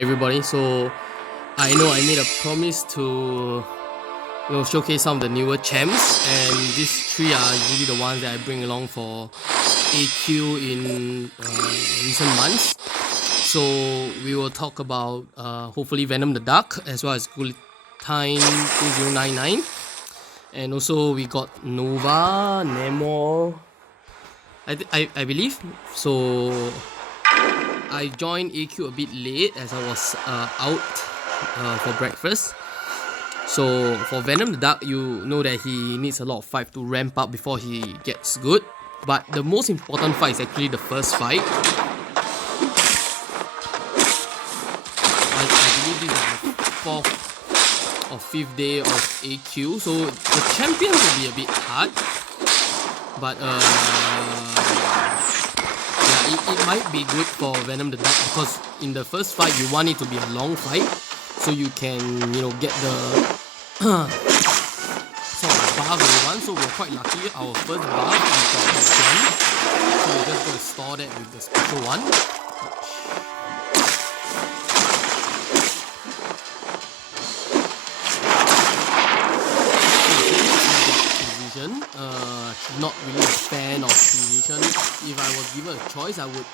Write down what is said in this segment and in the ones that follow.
Everybody. So I know I made a promise to showcase some of the newer champs, and these three are usually the ones that I bring along for AQ in recent months. So we will talk about hopefully Venom the Duck as well as Guillotine 2099, and also we got Nova, Nemo, I believe. So I joined AQ a bit late as I was out for breakfast. So for Venom the Duck, you know that he needs a lot of fight to ramp up before he gets good. But the most important fight is actually the first fight. I believe this is the fourth or fifth day of AQ. So the champions will be a bit hard. But it might be good for Venom the Duck because in the first fight you want it to be a long fight, so you can get the sort of buff you want. So we're quite lucky. Our first buff we got the gem, so we're just going to store that with the special one. Not really a fan of precision. If I was given a choice, I would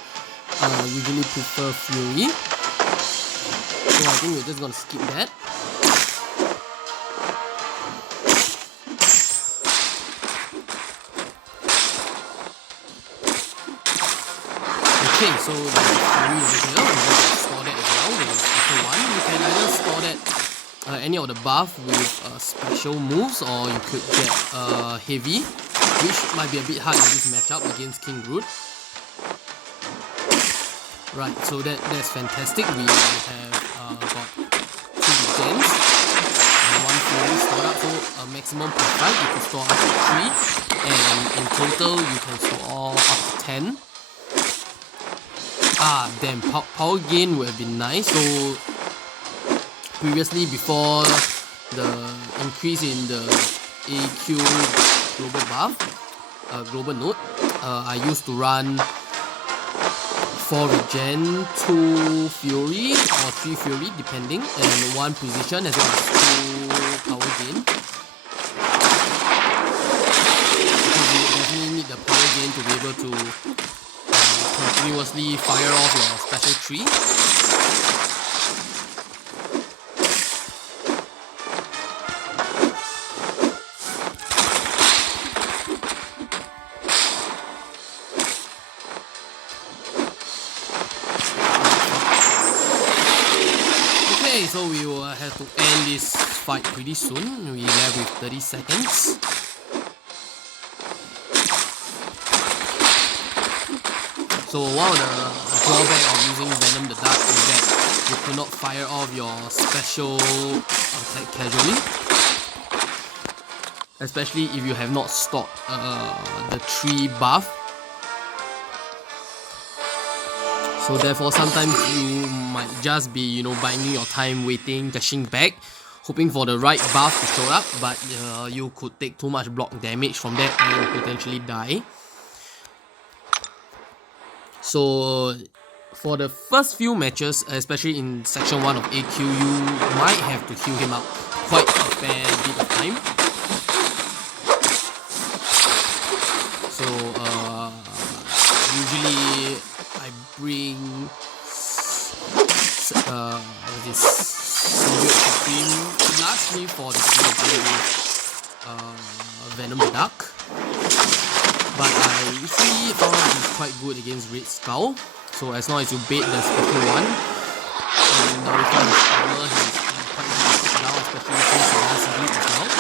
usually prefer Fury. So I think we're just gonna skip that. Okay, so the Fury over here, we're gonna store that as well with a special one. You can either store that any of the buff with special moves, or you could get heavy, which might be a bit hard in this matchup against King Root. Right, so that's fantastic. We have got 2 gems and 1 fury stored up, so a maximum per fight you can store up to 3, and in total you can store up to 10. Damn, power gain would have been nice. So previously, before the increase in the AQ global buff, global node, I used to run 4 regen, 2 fury or 3 fury depending, and 1 precision as well as 2 power gain. Because you definitely need the power gain to be able to continuously fire off your special tree. So we will have to end this fight pretty soon. We left with 30 seconds. So one of the drawbacks of using Venom the Duck is that you could not fire off your special attack casually, especially if you have not stored the tree buff. So therefore, sometimes you might just be, buying your time, waiting, dashing back, hoping for the right buff to show up, but you could take too much block damage from that and potentially die. So for the first few matches, especially in section 1 of AQ, you might have to heal him up quite a fair bit of time. So usually I bring this Supreme largely for the with Venom the Duck, but I usually found out he's quite good against Red Skull. So as long as you bait the special one and nullify his armor, he's quite easy to take down, especially since he has bleed as well.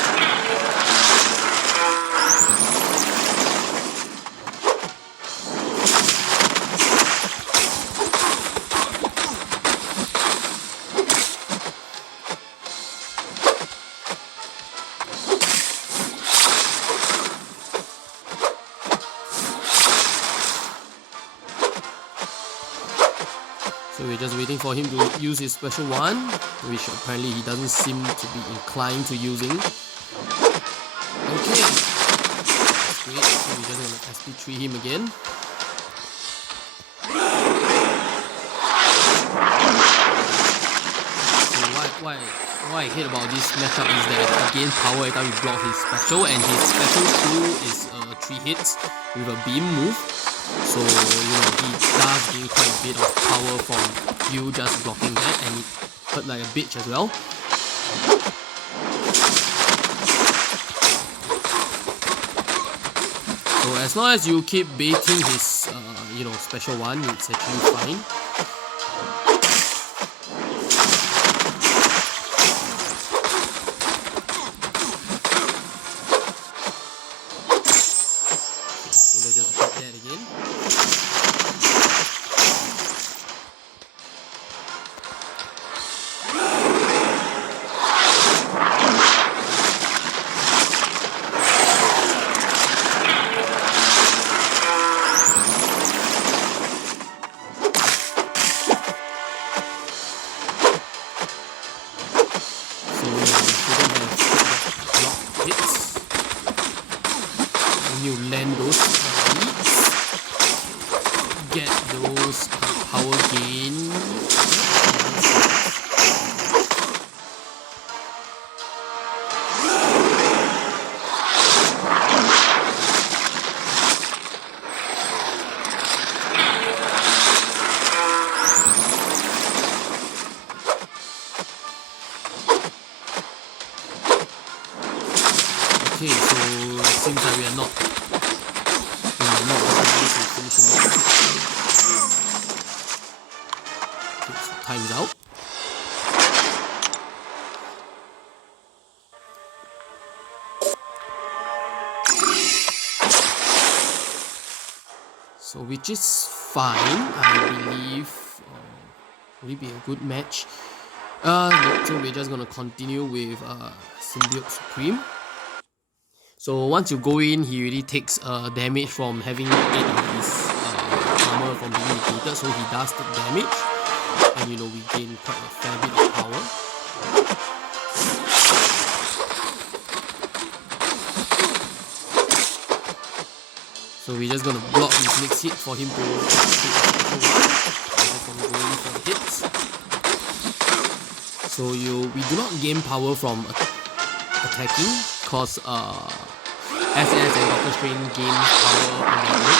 So we're just waiting for him to use his special one, which apparently he doesn't seem to be inclined to using. Okay, that's great. So we're just gonna SP3 him again. what I hate about this matchup is that he gains power every time you block his special, and his special 2 is 3 hits with a beam move. So he does gain quite a bit of power from you just blocking that, and it hurt like a bitch as well. So as long as you keep baiting his special 1, it's actually fine. You land those hits, get those power gain. Okay, so it seems like we are not finishing it. Okay, so time's out. So which is fine, I believe. Will it be a good match? No, so we're just gonna continue with Symbiote Supreme. So once you go in, he really takes damage from having 8 of his armor from being negated, so he does take damage, and we gain quite a fair bit of power. So we're just gonna block his next hit for him to take a special 1. We're just gonna go in for the hits. So we do not gain power from attacking, because SS and Doctor Strange gain power on their own.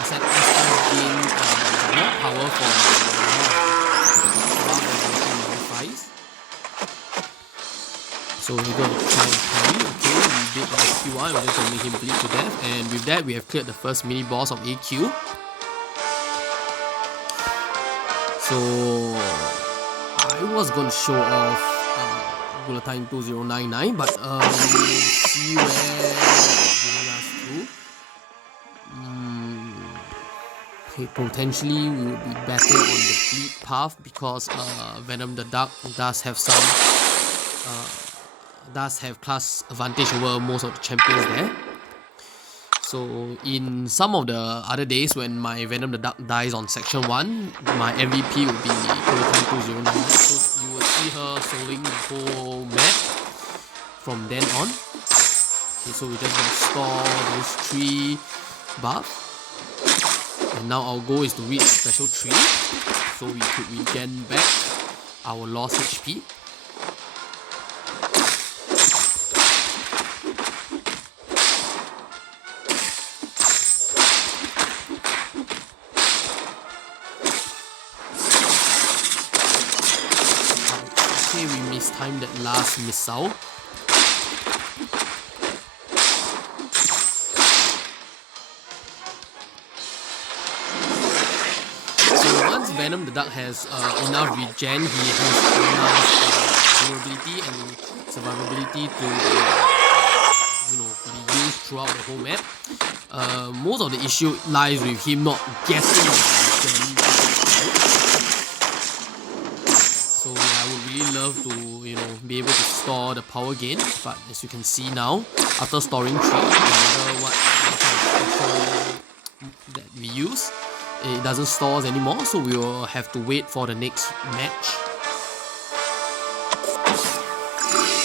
Except SS gain more power from around modifiers. So we're going to try and parry. Okay, we did the SQ1, we're just going to make him bleed to death. And with that, we have cleared the first mini boss of AQ. So I was going to show off Guillotine 2099, but see where it's bringing us to. Okay, potentially we will be better on the bleed path, because Venom the Duck does have class advantage over most of the champions there. So in some of the other days when my Venom the Duck dies on section 1, my MVP would be Guillotine 2099. So you will see her soloing the whole map from then on. Okay, so we're just gonna store those 3 buffs. And now our goal is to reach special 3, so we could regain back our lost HP. We mistimed that last missile. So once Venom the Duck has enough regen, he has enough durability and survivability to be used throughout the whole map. Most of the issue lies with him not getting regen. So I would really love to, be able to store the power gain, but as you can see now, after storing 3, no matter what that we use, it doesn't store anymore, so we will have to wait for the next match.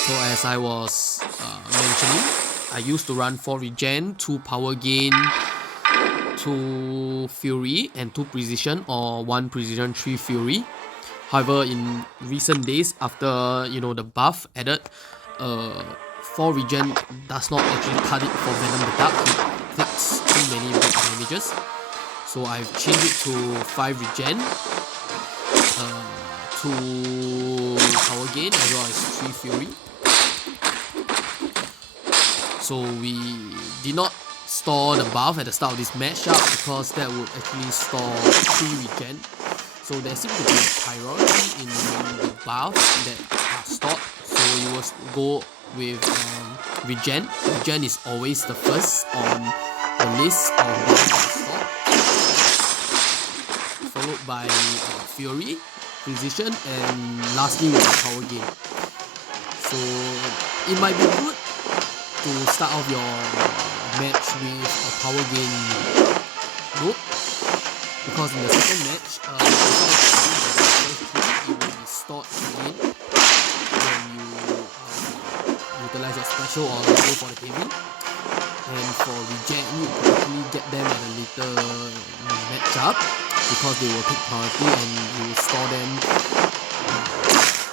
So as I was mentioning, I used to run 4 regen, 2 power gain, 2 fury, and 2 precision, or 1 precision, 3 fury. However, in recent days, after the buff added, 4 regen does not actually cut it for Venom the Duck. It takes too many big damages. So I've changed it to 5 regen, 2 power gain, as well as 3 fury. So we did not store the buff at the start of this matchup because that would actually store 3 regen. So there seems to be a priority in the buff that are stored. So you will go with regen. Regen is always the first on the list of buffs that are stored, followed by fury, precision, and lastly with the power gain. So it might be good to start off your match with a power gain group, because in the second match, it will be stored again when you utilize your special or go for the heavy. And for regen, you can actually get them at a later matchup because they will take priority and you will store them.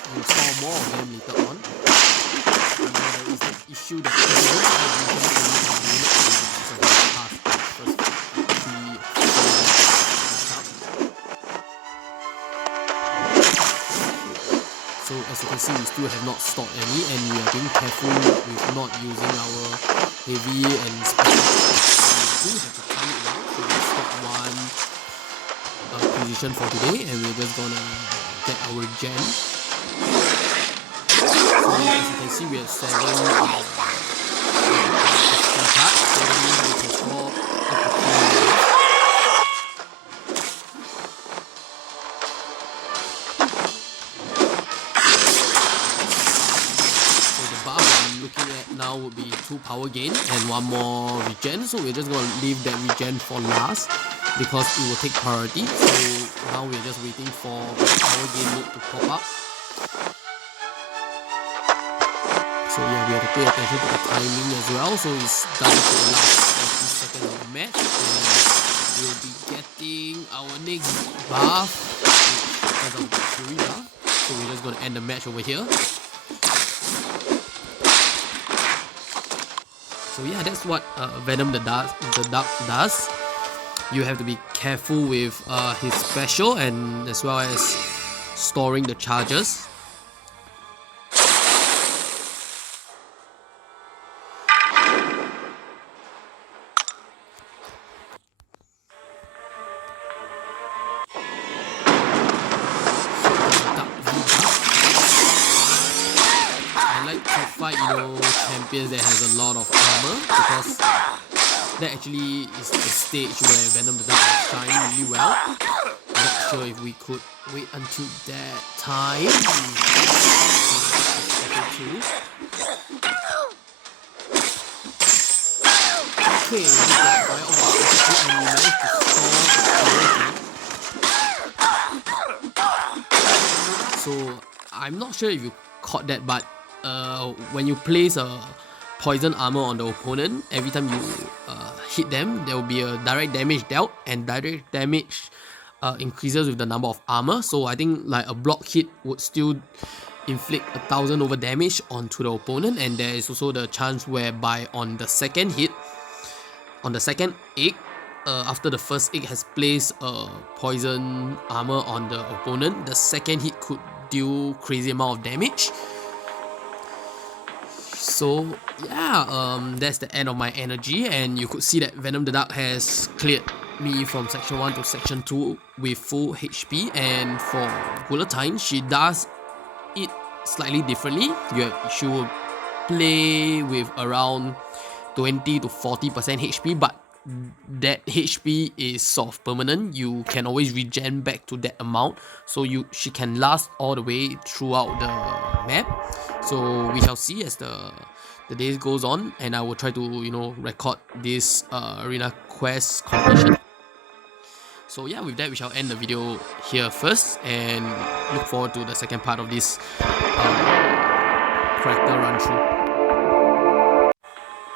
You will store more of them later on. And there is the issue that you don't have regen So as you can see, we still have not stored any, and we are being careful with not using our heavy and special. We do have to time it well, so we stock one position for today, and we're just gonna get our gen. So as you can see, we have 7 cards, so we can score up to 3. Now would be 2 power gain and 1 more regen, so we're just gonna leave that regen for last because it will take priority. So now we're just waiting for the power gain node to pop up. So yeah, we have to pay attention to the timing as well. So it's down to the last 40 seconds of the match, and we'll be getting our next buff, which is our Fury buff. So we're just gonna end the match over here. So yeah, that's what Venom the Duck does. You have to be careful with his special and as well as storing the charges. Fight champions that has a lot of armor, because that actually is the stage where Venom the Duck will shine really well. I'm not sure if we could wait until that time. Okay, so I'm not sure if you caught that, but when you place a poison armor on the opponent, every time you hit them, there will be a direct damage dealt, and direct damage increases with the number of armor. So I think like a block hit would still inflict 1000 over damage onto the opponent, and there is also the chance whereby on the second hit, on the second egg, after the first egg has placed a poison armor on the opponent, the second hit could deal crazy amount of damage. So yeah, that's the end of my energy, and you could see that Venom the Duck has cleared me from section 1 to section 2 with full HP. And for Guillotine, she does it slightly differently. She will play with around 20 to 40% HP, but that HP is sort of permanent. You can always regen back to that amount, so she can last all the way throughout the map. So we shall see as the days goes on, and I will try to record this arena quest completion. So yeah, with that we shall end the video here first, and look forward to the second part of this character run through.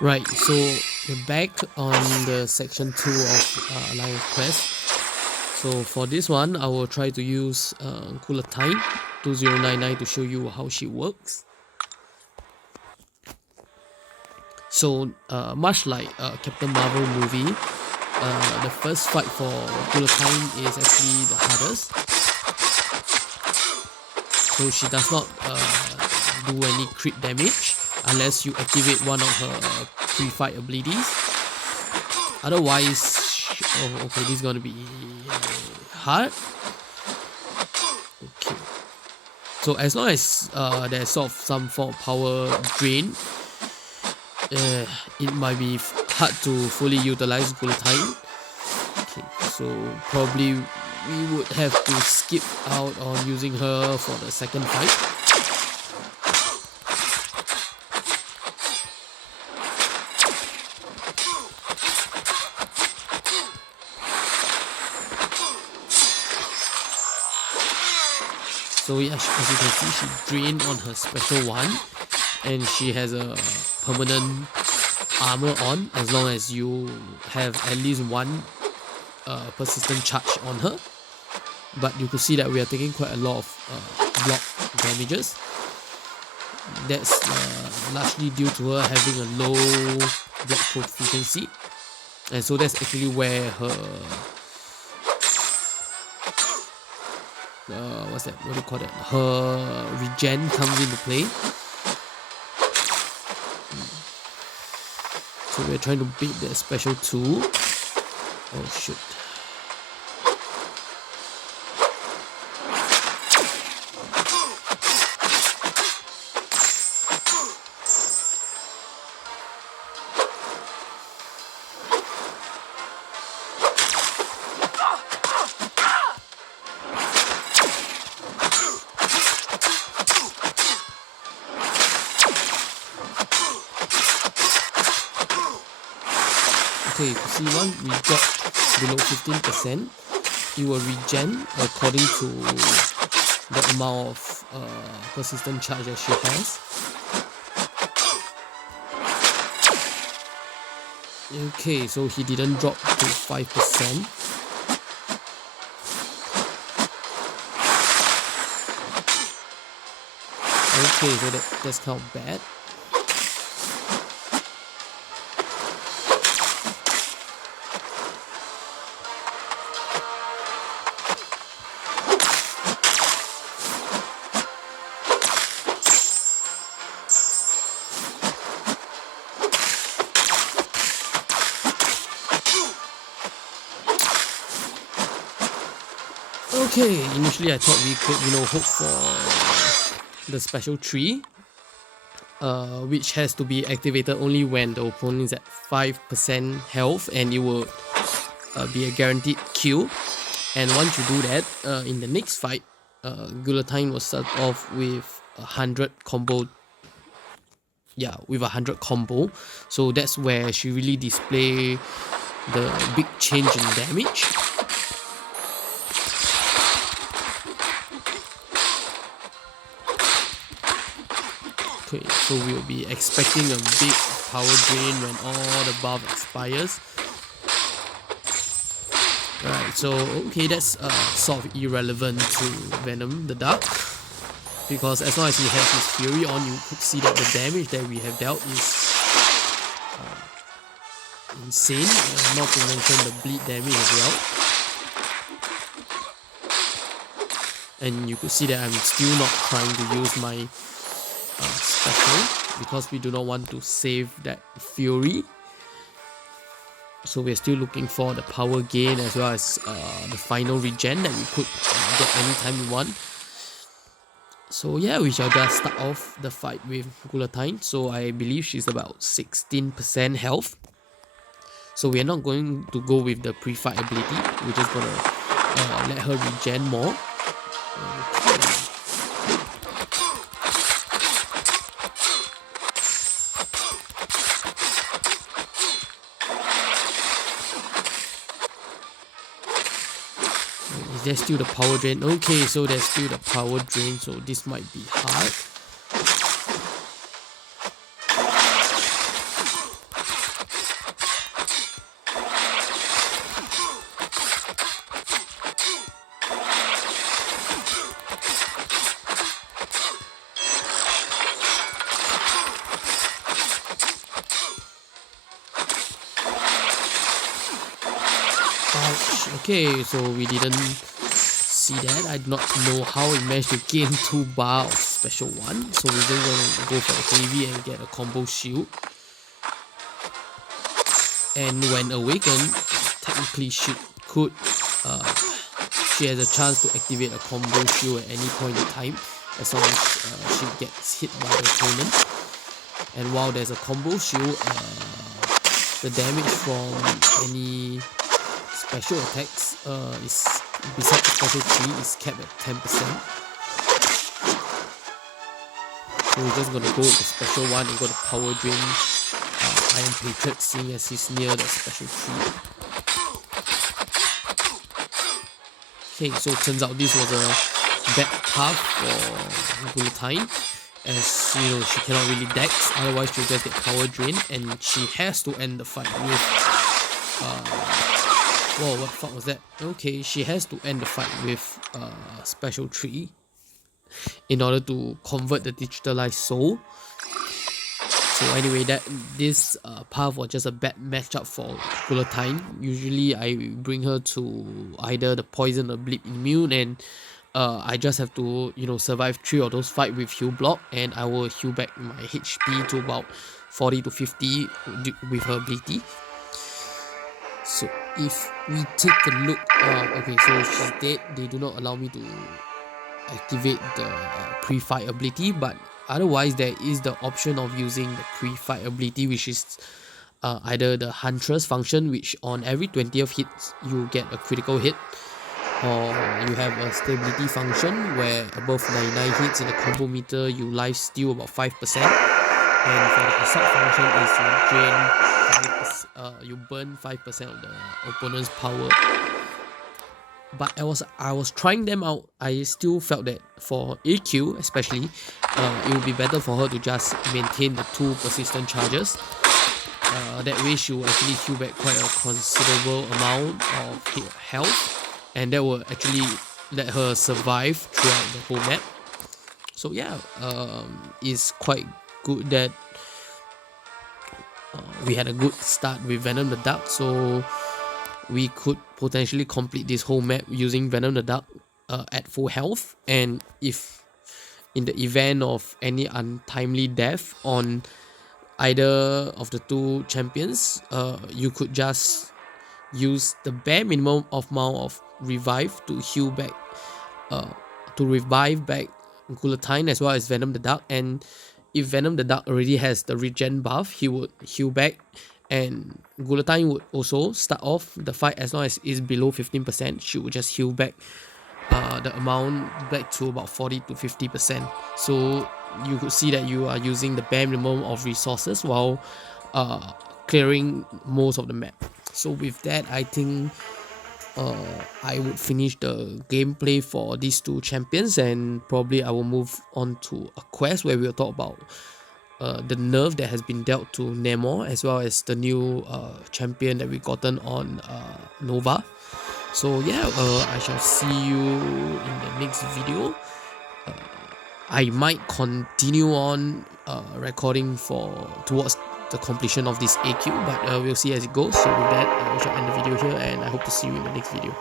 Right, so we're back on the section 2 of Alliance Quest. So for this one, I will try to use Guillotine 2099 to show you how she works. So much like Captain Marvel movie, the first fight for Guillotine is actually the hardest. So she does not do any crit damage unless you activate one of her pre-fight abilities. Otherwise, oh, okay, this is gonna be hard. Okay. So as long as there's sort of some form of power drain, it might be hard to fully utilize Guillotine. Okay, so probably we would have to skip out on using her for the second fight. So yeah, as you can see, she drained on her special one, and she has a permanent armor on as long as you have at least one persistent charge on her. But you could see that we are taking quite a lot of block damages. That's largely due to her having a low block proficiency, and so that's actually where her what's that? What do you call that? Her regen comes into play. So we're trying to beat the special 2. Oh shoot. Okay, see, once we got below 15%, it will regen according to the amount of persistent charge that she has. Okay, so he didn't drop to 5%. Okay, so that's kind of bad. Okay, initially I thought we could, hope for the special 3, which has to be activated only when the opponent is at 5% health, and it will be a guaranteed kill. And once you do that, in the next fight, Guillotine will start off with 100 combo. Yeah, with 100 combo. So that's where she really display the big change in damage. Okay, so we'll be expecting a big power drain when all the buff expires. Right, so okay, that's sort of irrelevant to Venom the Duck, because as long as he has his Fury on, you could see that the damage that we have dealt is insane, not to mention the bleed damage as well. And you could see that I'm still not trying to use my special, because we do not want to save that Fury. So we're still looking for the power gain as well as the final regen that we could get anytime we want. So yeah, we shall just start off the fight with Guillotine. So I believe she's about 16% health. So we're not going to go with the pre-fight ability. We're just gonna let her regen more. Okay. Is there still the power drain? Okay, so there's still the power drain, so this might be hard. Okay, so we didn't see that. I do not know how we managed to gain 2 bar of special 1. So we're just gonna go for the heavy and get a combo shield. And when awakened, technically she has a chance to activate a combo shield at any point in time, as long as she gets hit by the opponent. And while there's a combo shield, the damage from any special attacks is, besides special 3, is capped at 10%. So we're just gonna go with the special 1 and go to power drain Iron Patriot, seeing as he's near the special 3. Okay, so it turns out this was a bad path for Guillotine, as you know, she cannot really dex, otherwise she'll just get power drain, and she has to end the fight with whoa, what the fuck was that? Okay, she has to end the fight with special 3 in order to convert the digitalized soul. So anyway, this path was just a bad matchup for Guillotine. Usually I bring her to either the poison or bleed immune, and I just have to, you know, survive 3 of those fights with heal block, and I will heal back my HP to about 40 to 50 with her ability. So if we take a look, okay, so she's dead. They do not allow me to activate the pre-fight ability, but otherwise there is the option of using the pre-fight ability, which is either the Huntress function, which on every 20th hits you get a critical hit, or you have a stability function where above 99 hits in the combo meter you life steal about 5%, and for the assault function is you burn 5% of the opponent's power. But I was trying them out. I still felt that for AQ especially, it would be better for her to just maintain the 2 persistent charges. That way she will actually heal back quite a considerable amount of health, and that will actually let her survive throughout the whole map. So yeah, it's quite good that we had a good start with Venom the Duck, so we could potentially complete this whole map using Venom the Duck at full health. And if in the event of any untimely death on either of the 2 champions, you could just use the bare minimum amount of revive to heal back, to revive back Guillotine as well as Venom the Duck. And if Venom the Duck already has the regen buff, he would heal back, and Guillotine would also start off the fight as long as it's below 15%. She would just heal back the amount back to about 40 to 50%. So you could see that you are using the bare minimum of resources while clearing most of the map. So with that, I think I would finish the gameplay for these 2 champions, and probably I will move on to a quest where we will talk about the nerf that has been dealt to Namor, as well as the new champion that we gotten on Nova. So yeah, I shall see you in the next video. I might continue on recording towards the completion of this AQ, but we'll see as it goes. So with that, we shall end the video here, and I hope to see you in the next video.